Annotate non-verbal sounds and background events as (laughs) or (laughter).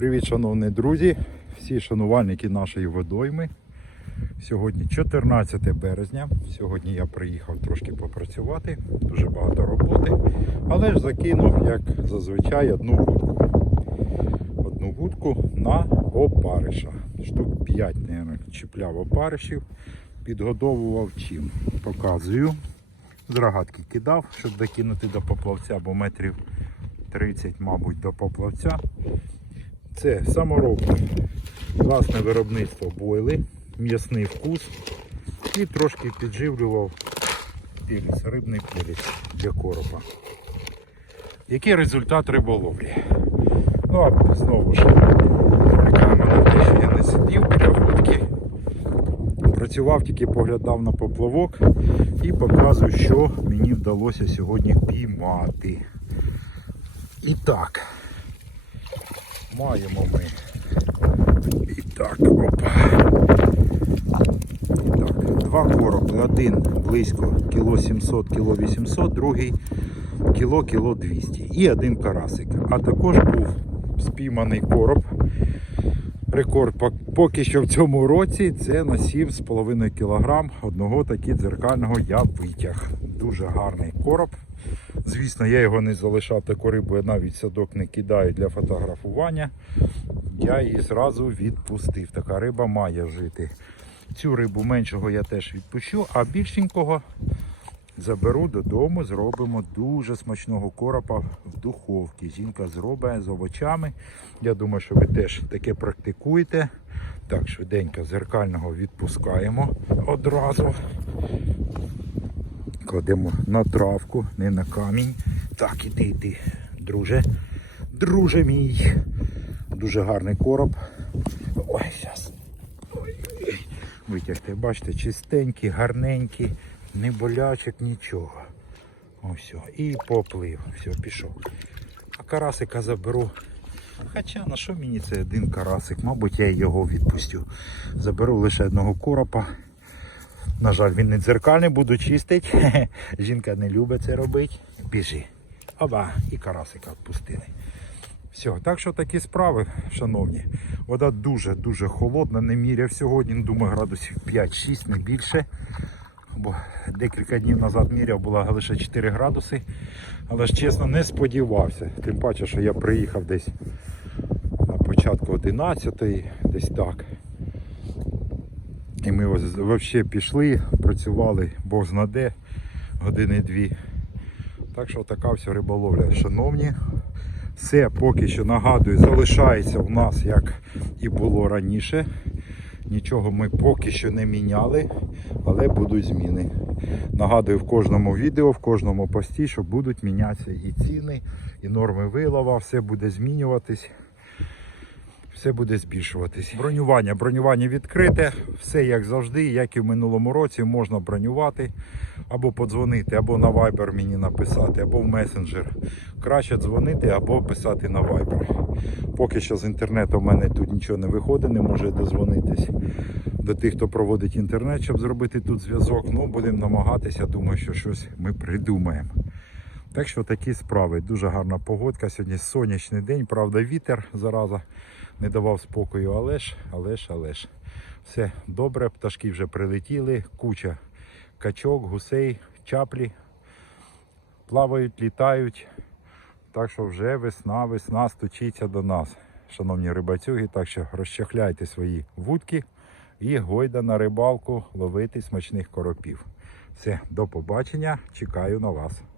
привіт, шановні друзі, всі шанувальники нашої водойми. Сьогодні 14 березня. Сьогодні я приїхав трошки попрацювати, дуже багато роботи, але ж закинув, як зазвичай, одну вудку. Одну вудку на опариша. Штук 5, мабуть, чіпляв опаришів, підгодовував чим. Показую. З рогатки кидав, щоб докинути до поплавця, бо метрів 30, мабуть, до поплавця. Це саморобне власне виробництво бойли, м'ясний вкус і трошки підживлював піліс, рибний піліс для коропа. Який результат риболовлі? Ну а знову ж, на що я не сидів біля вудки. Працював, тільки поглядав на поплавок і показую, що мені вдалося сьогодні піймати. І так, маємо ми. І так, опа. Так, два коропи. Один близько кіло 700, кіло 800, другий кіло, кіло 200. І один карасик. А також був спійманий короб. Рекорд поки що в цьому році це на 7,5 кг одного таки дзеркального я витяг. Дуже гарний короб. Звісно, я його не залишав таку рибу, я навіть садок не кидаю для фотографування. Я її зразу відпустив. Така риба має жити. Цю рибу меншого я теж відпущу, а більшенького заберу додому, зробимо дуже смачного коропа в духовці. Жінка зробить з овочами. Я думаю, що ви теж таке практикуєте. Так, швиденько зеркального відпускаємо одразу. Кладемо на травку, не на камінь. Так, іди, іди, друже. Друже мій. Дуже гарний короб. Ой, зараз. Витягти, бачите, чистенький, гарненький, не болячок, нічого. Ось. І поплив. Все, пішов. А карасика заберу. Хоча на що мені це один карасик? Мабуть, я його відпустю. Заберу лише одного коропа. На жаль, він не дзеркальний, буду чистити. (laughs) Жінка не любить це робити. Біжи. Оба, і карасика відпустили. Все, так що такі справи, шановні. Вода дуже-дуже холодна, не міряв сьогодні, думаю, градусів 5-6, не більше. Бо декілька днів назад міряв, була лише 4 градуси. Але ж чесно, не сподівався. Тим паче, що я приїхав десь на початку 11-ї, десь так. І ми взагалі пішли, працювали, Бог знаде, години-дві. Так що така вся риболовля. Шановні, все поки що нагадую, залишається в нас, як і було раніше. Нічого ми поки що не міняли, але будуть зміни. Нагадую в кожному відео, в кожному пості, що будуть мінятися і ціни, і норми вилова, все буде змінюватись все буде збільшуватись. Бронювання. Бронювання відкрите, все як завжди, як і в минулому році, можна бронювати, або подзвонити, або на Viber мені написати, або в месенджер. Краще дзвонити або писати на Viber. Поки що з інтернету в мене тут нічого не виходить, не може дозвонитись до тих, хто проводить інтернет, щоб зробити тут зв'язок. Ну, будемо намагатися, думаю, що щось ми придумаємо. Так що такі справи. Дуже гарна погодка. Сьогодні сонячний день, правда, вітер зараза не давав спокою, але ж, але ж, але ж. Все добре, пташки вже прилетіли, куча качок, гусей, чаплі плавають, літають. Так що вже весна, весна стучиться до нас, шановні рибацюги. Так що розчахляйте свої вудки і гойда на рибалку ловити смачних коропів. Все, до побачення. Чекаю на вас.